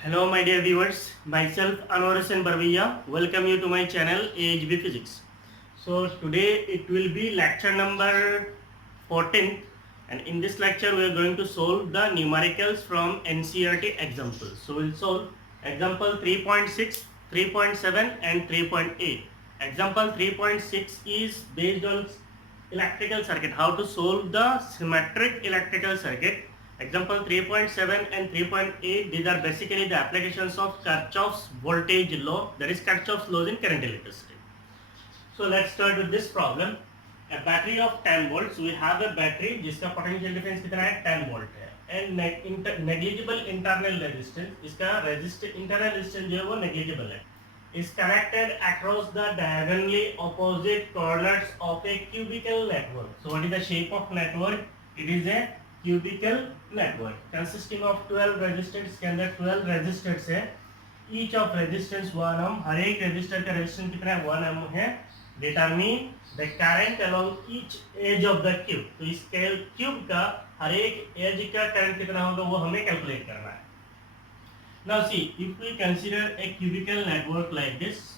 Hello, my dear viewers. Myself Anwar Hussain Barviya. Welcome you to my channel AHB Physics. So today it will be lecture number 14, and in this lecture we are going to solve the numericals from NCERT examples. So we'll solve example 3.6, 3.7 and 3.8. Example 3.6 is based on electrical circuit, how to solve the symmetric electrical circuit. Example 3.7 and 3.8, these are basically the applications of Kirchhoff's voltage law, that is Kirchhoff's laws in current electricity. So let's start with this problem. A battery of 10 volts, we have a battery जिसका potential difference कितना है 10 volt है, and negligible internal resistance, इसका internal resistance जो है वो negligible है, is connected across the diagonally opposite corners of a cubical network. So what is the shape of network? It is a cubical network consisting of 12 resistors. के अंदर 12 resistors है, each of resistance 1 ohm, हर एक resistor का resistance कितना है 1 ohm है. Determine the current along each edge of the cube. तो इस क्यूब का हर एक एज का करंट कितना होगा वो हमें कैलकुलेट करना है. Now see, if we consider a cubical network like this,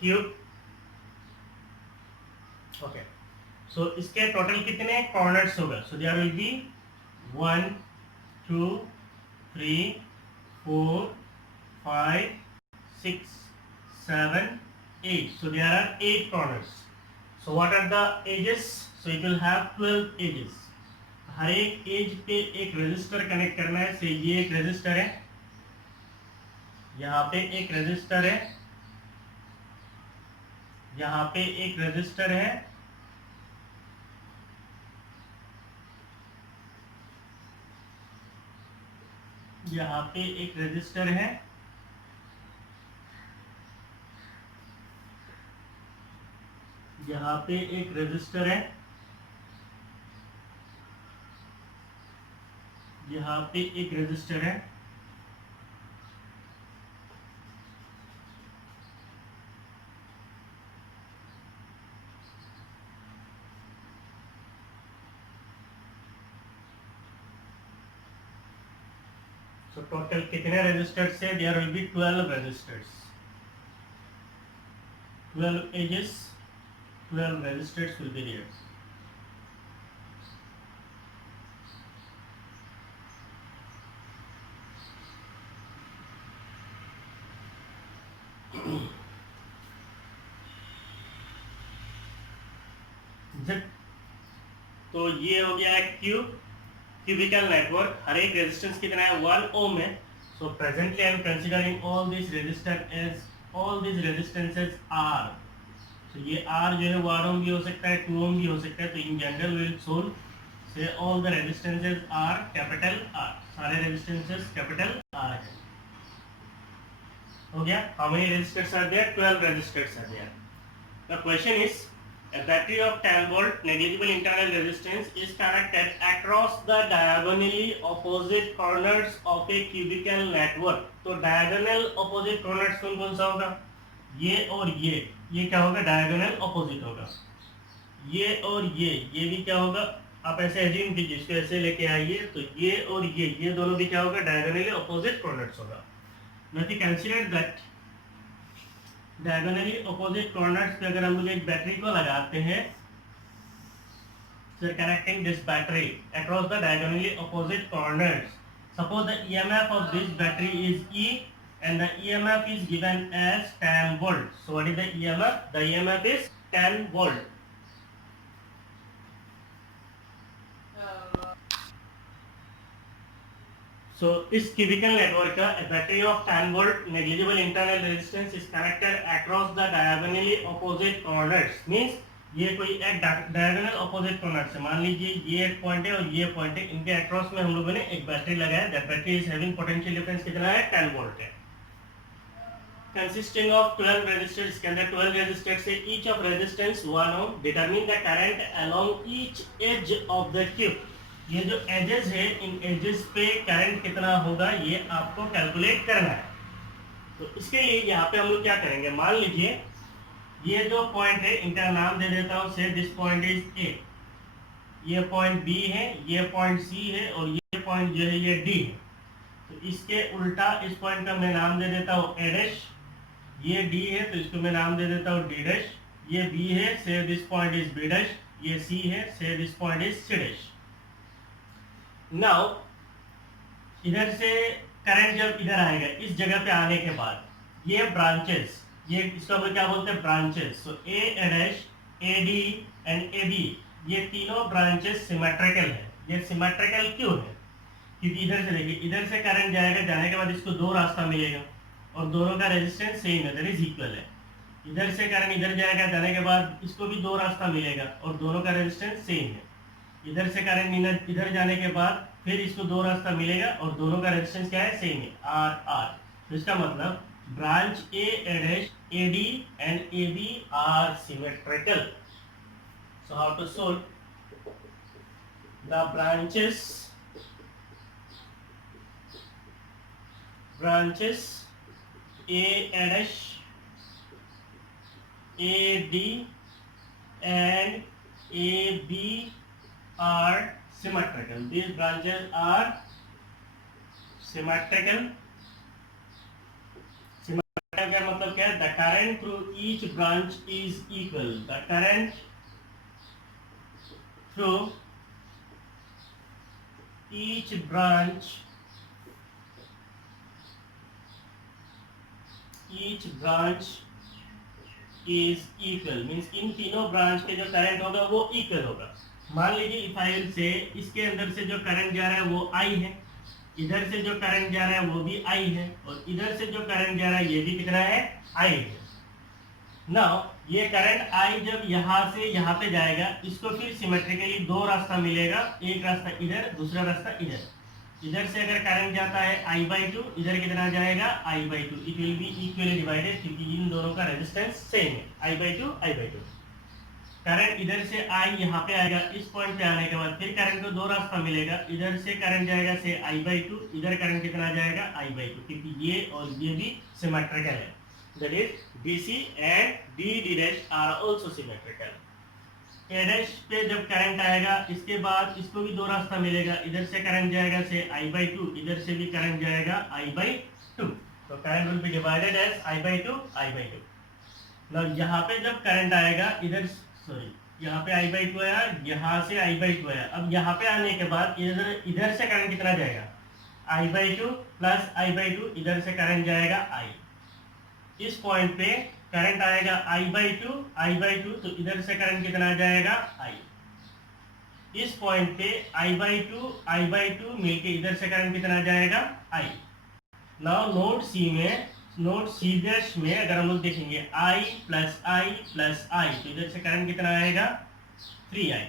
cube. Okay, so इसके टोटल कितने कॉर्नर्स होगा? So there will be 1 2 3 4 5 6 7 8. So there are 8 corners. So what are the edges? So it will have 12 edges. हर एक as पे एक resistor connect करना है. से ये एक रेजिस्टर है, यहाँ पे एक रेजिस्टर है, यहाँ पे एक रेजिस्टर है, यहाँ पे एक रेजिस्टर है, यहाँ पे एक रेजिस्टर है, यहाँ पे एक रेजिस्टर है, so टोटल कितने रेजिस्टर्स है? There will be 12 resistors, 12 edges, 12 resistors will be there. तो ये हो गया क्यूबिकल नेटवर्क. हर एक रेजिस्टेंस कितना है? 1 ओम है. So presently I am considering all this resistor as all this resistances are. तो ये आर जो है 1 ओम भी हो सकता है, 2 ओम भी हो सकता है. तो in general will solve say all the resistances are capital R. सारे रेजिस्टेंसेस कैपिटल आर है. हो गया. How many resistors are there? 12 resistors are there. The question is, a battery of 10 volt negligible internal resistance is connected across the diagonally opposite corners of a cubical network. तो diagonal opposite corners कौन कौन सा होगा? ये और ये क्या होगा? diagonal opposite होगा. ये और ये भी क्या होगा? आप ऐसे एज्यूम कीजिए, इसको ऐसे लेके आइए, तो ये और ये दोनों भी क्या होगा? diagonally opposite corners होगा. Now we consider that diagonally opposite corners पे अगर हम लोग एक बैटरी को लगाते हैं, so connecting this battery across the diagonally opposite corners, suppose the EMF of this battery is E and the EMF is given as 10 volt. So what is the EMF? The EMF is 10 volt. So इस cubical network का a battery of 10 volt negligible internal resistance is connected across the diagonally opposite corners. Means ये कोई एक diagonal opposite corner से, मान लीजिए ये एक पॉइंट है और ये पॉइंट है, इनके अक्रॉस में हम लोगों ने एक बैटरी लगाया. That battery is having potential difference कितना है? 10 वोल्ट है. कंसिस्टिंग ऑफ 12 रेजिस्टर्स, के अंदर 12 रेजिस्टर से each of resistance 1 ohm. Determine the current along each edge of the cube. ये जो एजेस है, इन एजेस पे करंट कितना होगा ये आपको कैलकुलेट करना है. तो इसके लिए यहाँ पे हम लोग क्या करेंगे, मान लीजिए ये जो पॉइंट है इनका नाम दे देता हूँ. से दिस पॉइंट इज ए, ये पॉइंट बी है, ये पॉइंट सी है और ये पॉइंट जो है ये डी है. तो इसके उल्टा इस पॉइंट का मैं नाम दे देता हूँ ए डैश. ये डी है तो इसको मैं नाम दे देता हूँ डी डैश. ये बी है, say this point is B dash. ये सी है, say this point is C dash. Now इधर से करंट जब इधर आएगा, इस जगह पे आने के बाद ये ब्रांचेस, ये इसका हम क्या बोलते हैं? Branches. So A dash, A D and A B, ये तीनों ब्रांचेस सिमेट्रिकल है. ये सिमेट्रिकल क्यों है? क्योंकि इधर से देखिए, इधर से करंट जाएगा, जाने के बाद इसको दो रास्ता मिलेगा और दोनों का रेजिस्टेंस सेम है, दैट इज इक्वल है. इधर से करंट इधर जाएगा, जाने के बाद इसको भी दो रास्ता मिलेगा और दोनों का रेजिस्टेंस सेम है. इधर से करंट इधर जाने के बाद फिर इसको दो रास्ता मिलेगा और दोनों का रेजिस्टेंस क्या है? सेम है, आर आर. तो इसका मतलब branch A dash, AD and AB are symmetrical. So how to solve? The branches A dash, AD and AB are symmetrical. These branches are symmetrical. क्या मतलब क्या है? The current through each branch is equal. The current through each branch is equal. Means in तीनों branch के जो current होगा वो equal होगा. मान लीजिए इथाइल से इसके अंदर से जो करंट जा रहा है वो आई है, इधर से जो करंट जा रहा है वो भी आई है और इधर से जो करंट जा रहा है ये भी कितना है? आई है. नाउ ये करंट आई जब यहाँ से यहाँ पे जाएगा, इसको फिर सिमेट्रिकली दो रास्ता मिलेगा. एक रास्ता इधर, दूसरा रास्ता इधर. इधर से अगर करंट जाता है I/2, इधर कितना जाएगा? I/2. It will be equally divided क्योंकि इन दोनों का रेजिस्टेंस सेम है, I/2. करंट इधर से आई यहाँ पे आएगा, इस पॉइंट पे आने के बाद फिर करंट को दो रास्ता मिलेगा. इधर से करंट जाएगा से I/2, इधर करंट कितना जाएगा? I/2. क्योंकि ये और ये भी सिमेट्रिकल है. That is BC and D dash are also symmetrical. A dash पे जब करंट आएगा, इसके बाद इसको भी दो रास्ता मिलेगा. इधर से करंट जाएगा से I/2, इधर से भी करंट जाएगा I/2. तो current will be divided as I/2. Now यहाँ पे जब करंट आएगा, इधर यहाँ पे I/2 आया, यहाँ से I/2 आया. अब यहाँ पे आने के बाद इधर से करंट कितना जाएगा? I/2 plus I/2. इधर से करंट जाएगा I. इस पॉइंट पे करंट आएगा I/2. तो इधर से करंट कितना जाएगा? I. इस पॉइंट पे I/2 मिलके इधर से करंट कितना जाएगा? I. Now note C dash में अगर हम लोग देखेंगे I प्लस I तो इधर से करंट कितना आएगा? 3I.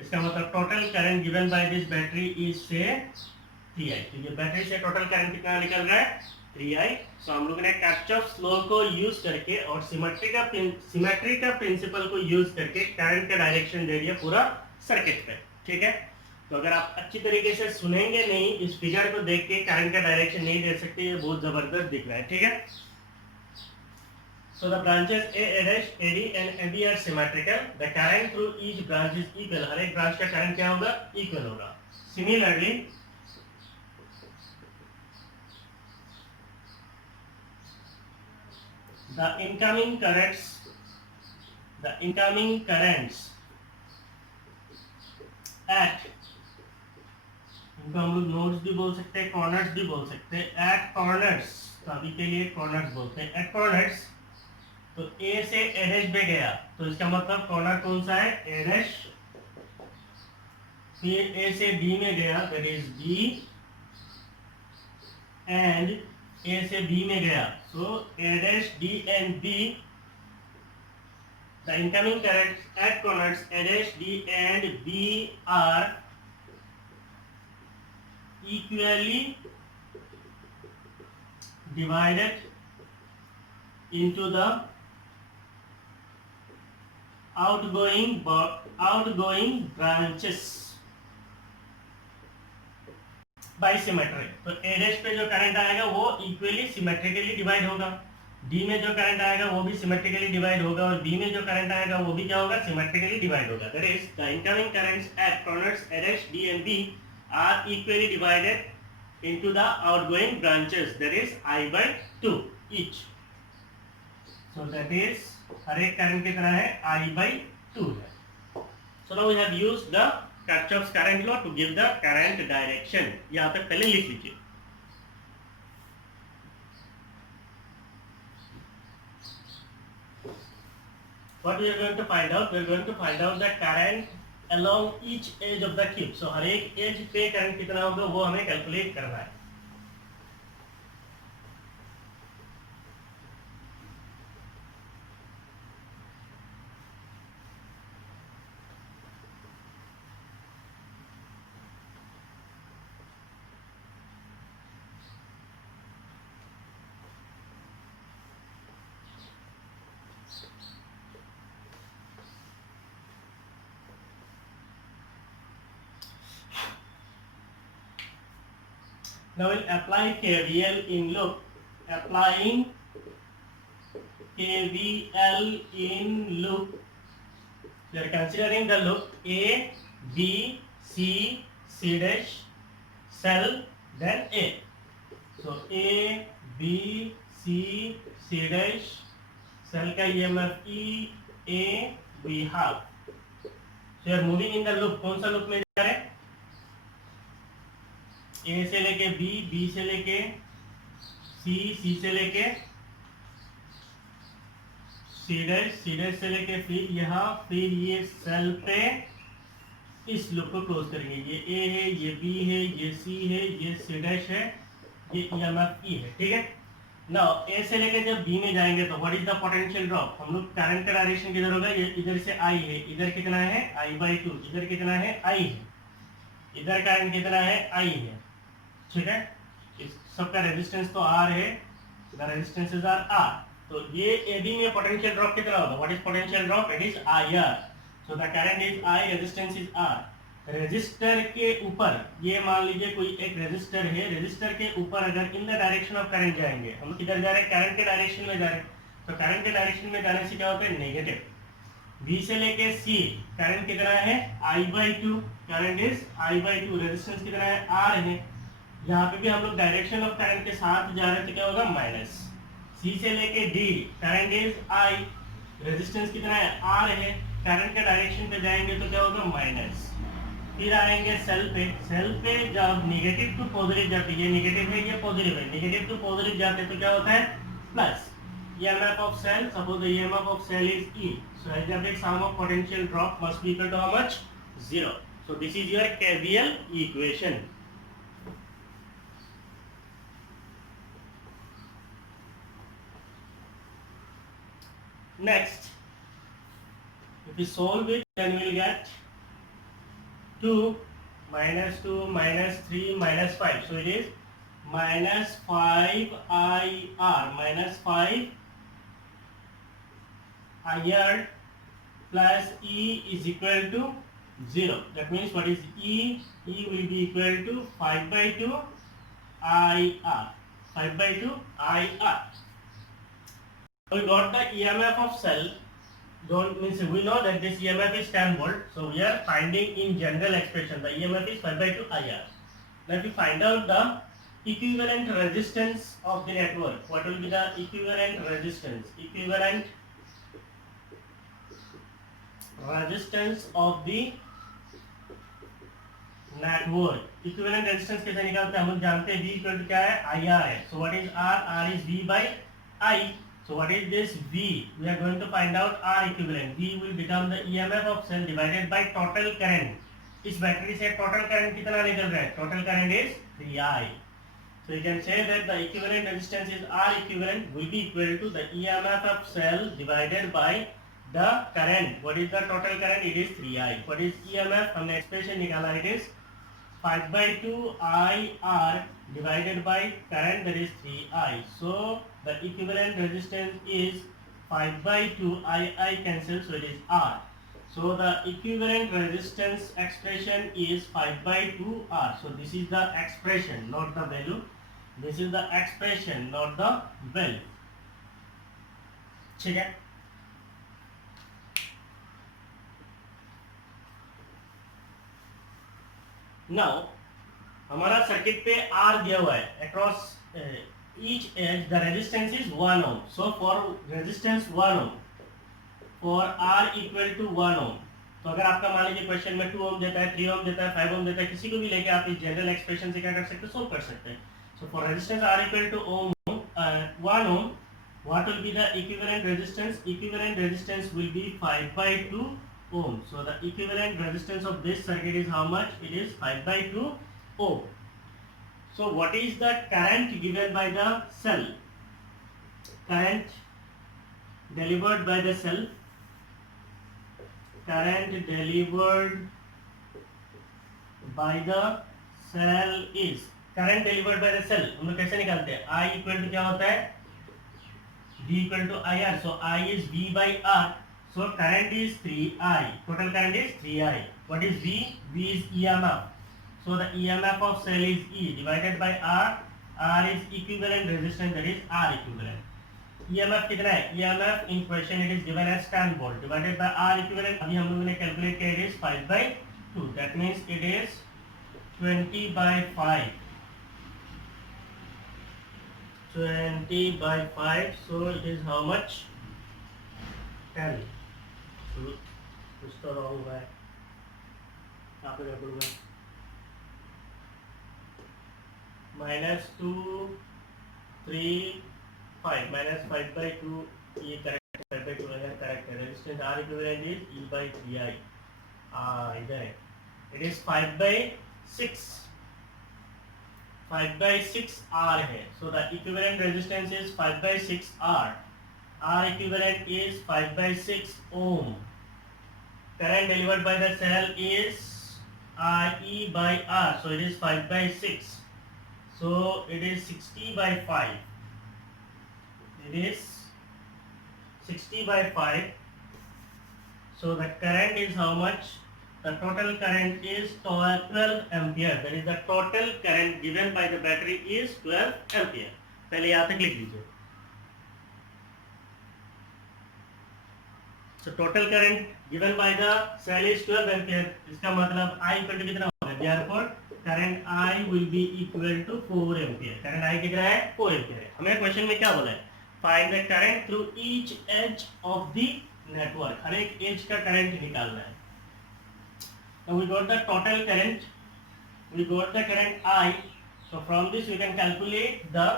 इसका मतलब total current given by this battery is से 3I. तो ये बैटरी से टोटल करंट कितना निकल रहा है? 3I. सो हम लोगों ने किरचॉफ्स लॉ को यूज करके और सिमेट्री का प्रिंसिपल को यूज करके करंट का डायरेक्शन दे दिया पूरा सर्किट पे. ठीक है. तो अगर आप अच्छी तरीके से सुनेंगे नहीं, इस फिगर को देख के करंट का डायरेक्शन नहीं दे सकते. ये बहुत जबरदस्त दिख रहा है. ठीक है. So the branches A dash, AD and AB are symmetrical. The current through each branch is equal. हर एक ब्रांच का करंट क्या होगा? इक्वल होगा. Similarly, the incoming currents at, इनको हम लोग नोड्स भी बोल सकते हैं, कॉर्नर्स भी बोल सकते हैं. एट कॉर्नर्स तो अभी के लिए कोऑर्डिनेट्स बोलते हैं। एट कोऑर्डिनेट्स तो ए से ए डैश पे गया, तो इसका मतलब कोऑर्डिनेट कौन सा है, ए डैश। फिर ए से बी में गया, that is B, and A से बी में गया, so A dash D and B, the incoming current at coordinates A dash D and B are equally divided into the outgoing branches by symmetry। तो A dash पे जो current आएगा वो equally symmetrically divide होगा, D में जो current आएगा वो भी सिमेट्रिकली डिवाइड होगा, और बी में जो करंट आएगा वो भी क्या होगा, सिमेट्रिकली डिवाइड होगा। That is the incoming currents at coordinates A dash D and B are equally divided into the outgoing branches, that is I by 2 each। so that is हर एक current कितना है, I by 2 है। so now we have used the Kirchhoff's current law to give the current direction। यहाँ पे पहले लिख लीजिए। what we are going to find out, we are going to find out the current along each edge of the cube। so हर एक as पे current कितना होगा वो हमें कैलकुलेट करना है। Now we'll apply KVL in loop. Applying KVL in loop. We are considering the loop A, B, C, C dash, cell, then A. So A, B, C, C dash, cell का EMF E, A, we have. So you are moving in the loop. कौन सा loop में जा रहे हैं? ए से लेके B, B से लेके सी, सी से लेके सी डैश, सी डैश से लेके फिर यहाँ, फिर ये सेल पे इस लूप को क्लोज करेंगे। ये ए है, ये बी है, ये सी है, ये सी डैश है, ये EMF E है। ठीक है। नाउ ए से लेके जब बी में जाएंगे तो what is the potential drop, हम लोग करंट का डायरेक्शन किधर होगा, ये इधर से आई है, इधर कितना है I/2, इधर कितना है I है, इधर करंट कितना है I है। ठीक है, इस सबका रेजिस्टेंस तो R है, द रेजिस्टेंसेस आर R। तो ये AB में पोटेंशियल ड्रॉप कितना होगा, what is potential drop, it is IR। So the current is I, resistance is R। Resistor के ऊपर ये मान लीजिए कोई एक रेजिस्टर है, रेजिस्टर के ऊपर अगर in the direction of current जाएंगे, हम किधर जा रहे हैं, करंट के डायरेक्शन में जा रहे हैं, तो करंट के डायरेक्शन में जाने से क्या होता है, नेगेटिव। B से लेके C करंट कितना है I/2, current is I/2, resistance कितना है R है। यहाँ पे भी हम लोग डायरेक्शन ऑफ करंट के साथ जा रहे हैं तो क्या होगा, माइनस। सी से लेके D current is I, resistance कितना है आर है, करंट के डायरेक्शन पे जाएंगे तो क्या होगा, माइनस। फिर आएंगे सेल पे, सेल पे जब नेगेटिव टू पॉजिटिव जाते हैं, ये नेगेटिव है, ये पॉजिटिव है, नेगेटिव टू पॉजिटिव जाते हैं तो क्या होता है, plus. EMF of cell, suppose the EMF of cell is E, so algebraic sum of potential drop must be equal to how much, 0. So this is your KVL equation. Next, if we solve it, then we will get 2 minus 2 minus 3 minus 5. So it is minus 5 IR, minus 5 IR plus E is equal to 0. That means what is E? E will be equal to 5/2 IR, 5/2 IR. We got the EMF of cell. We know that this EMF is 10 volt. So we are finding in general expression the EMF is 5/2 IR. Now if we find out the equivalent resistance of the network, what will be the equivalent resistance? Equivalent resistance of the network. Equivalent resistance कैसे निकालते हैं हम लोग जानते हैं, V equal to क्या है, IR है। So what is R? R is V by I. So what is this V? We are going to find out R equivalent. V will become the EMF of cell divided by total current. इस battery से total current कितना निकल रहा है? Total current is 3I. So you can say that the equivalent resistance is R equivalent will be equal to the EMF of cell divided by the current. What is the total current? It is 3I. What is EMF? हमने expression निकाला, it is 5 by 2 IR divided by current, that is 3I. So the equivalent resistance is 5 by 2 II cancel, so it is R. So the equivalent resistance expression is 5 by 2 R. So this is the expression, not the value. This is the expression, not the value. ठीक है? Now हमारा circuit पे R दिया हुआ है, across each edge the resistance is 1 ohm. So for resistance 1 ohm, for R equal to 1 ohm. तो अगर आपका मान लीजिए क्वेश्चन में 2 ओम देता है, 3 ओम देता है, 5 ओम देता है, किसी को भी लेके आप इस जनरल एक्सप्रेशन से क्या कर सकते हैं, सोल्व कर सकते हैं. So for resistance R equal to 1 ohm, what will be the equivalent resistance? Equivalent resistance will be 5 by 2 ohm. So the equivalent resistance of this circuit is how much? It is 5 by 2 ohm. So what is the current given by the cell? Current delivered by the cell. Current delivered by the cell is, current delivered by the cell हम लोग कैसे निकालते हैं? I equal to क्या होता है? V equal to IR. So I is V by R. So current is 3I. Total current is 3I. What is V? V is EMF. So the EMF of cell is E divided by R. R is equivalent resistance, that is R equivalent. EMF कितना है? EMF in question it is given as 10 volt divided by R equivalent. अभी हम लोगों ने calculate किया, it is 5 by 2. That means it is 20 by 5. 20 by 5. So it is how much? 10. कुछ तो wrong हुआ है. यहाँ पे गड़बड़ हुआ है. -2, 3, 5 minus 5 by 2, ये करेक्ट, 5 by 2 अगर करेक्ट है. Resistance R equivalent is E by 3I. इधर है, it is 5 by 6. 5 by 6 R है. So the equivalent resistance is 5 by 6 R. R equivalent is 5 by 6 ohm. Current delivered by the cell is IE by R. So it is 5 by 6. So it is 60 by 5. It is 60 by 5. So the current is how much? The total current is 12 ampere. That is the total current given by the battery is 12 ampere. पहले यहाँ तक लिख लीजिए. So total current given by the cell is 12 ampere. इसका मतलब I equal to कितना होगा? Therefore current I will be equal to 4 ampere. Current I कितना है? 4 ampere है. हमें क्वेश्चन में क्या बोला है? Find the current through each edge of the network. हर एक edge का current निकालना है. Now we got the total current. We got the current I. So from this we can calculate the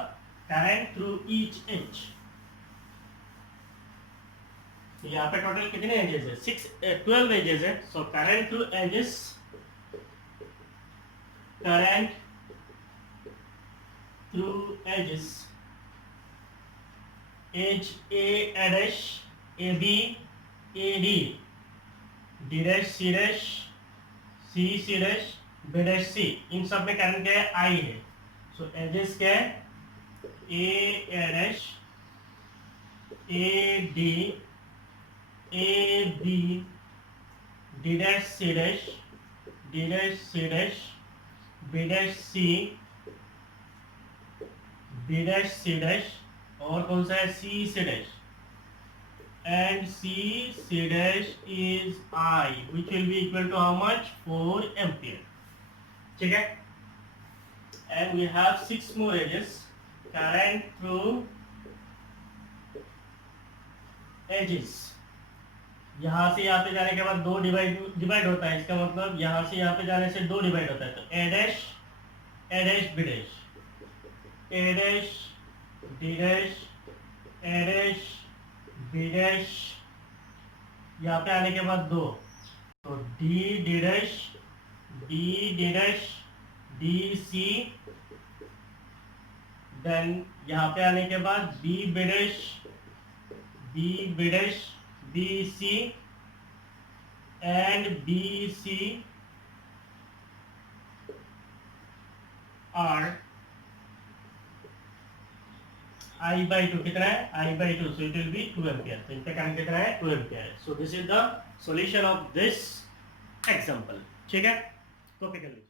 current through each edge. यहाँ पे total कितने edges है? 12 edges है. So current through edges, current through edges, edge A dash, A B, A D, D dash, C dash, C C dash, B dash C. इन सब में current क्या है? आई है. सो एजेस क्या है? A dash, A D, A B, D dash C dash, D dash C dash, B dash C, B dash C dash, और कौन सा है? C C dash, and C C dash is I, which will be equal to how much? 4 ampere. ठीक है? And we have 6 more edges. Current through edges यहाँ से यहाँ पे जाने के बाद 2 डिवाइड होता है, इसका मतलब यहाँ से यहाँ पे जाने से 2 डिवाइड होता है, तो A dash B dash, A dash D dash, A dash B dash, यहाँ पे आने के बाद 2, तो D dash D dash D C, then यहाँ पे आने के बाद B dash B C and B C are I by 2 कितना है, I by 2, so it will be 2 ampere, तो इनका करंट कितना है, 2 ampere. So this is the solution of this example. ठीक है, कॉपी कर लीजिए.